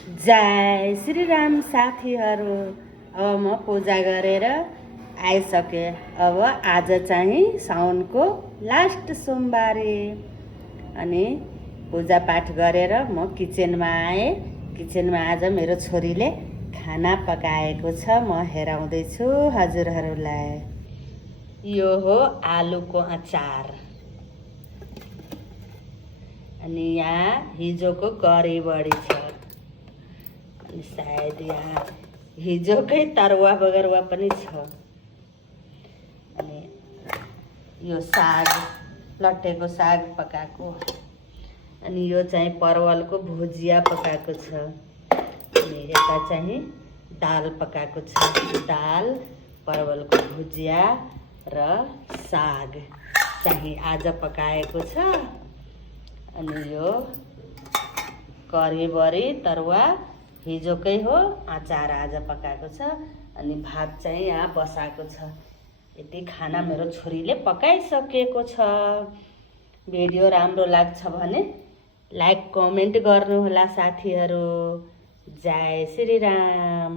जय श्री राम साथीहरू। अब म पूजा गरेर आइसके। अब आज चाहिँ साउनको लास्ट सोमबारे अनि पूजा पाठ गरेर म किचनमा आएँ। किचनमा आज मेरो छोरीले खाना पकाएको छ, म हेराउँदै छु हजुरहरूलाई। यो हो आलुको अचार अनि यहाँ हिजोको करी बडी छ अनि सायद यहाँ हिजोकै तरुवा बगरुवा पनि छ अनि यो साग, लट्टेको साग पकाएको अनि यो चाहिँ परवलको भुजिया पकाएको छ अनि यता चाहिँ दाल पकाएको छ। दाल, परवलको भुजिया र साग चाहिँ आज पकाएको छ अनि यो करीबरी तरुवा हिजोकै हो, अचार आज पकाएको छ अनि भात चाहिँ यहाँ बसाएको छ। यति खाना मेरो छोरीले पकाइसकेको छ। भिडियो राम्रो लाग्छ भने लाइक कमेन्ट गर्नुहोला साथीहरू। जय श्री राम।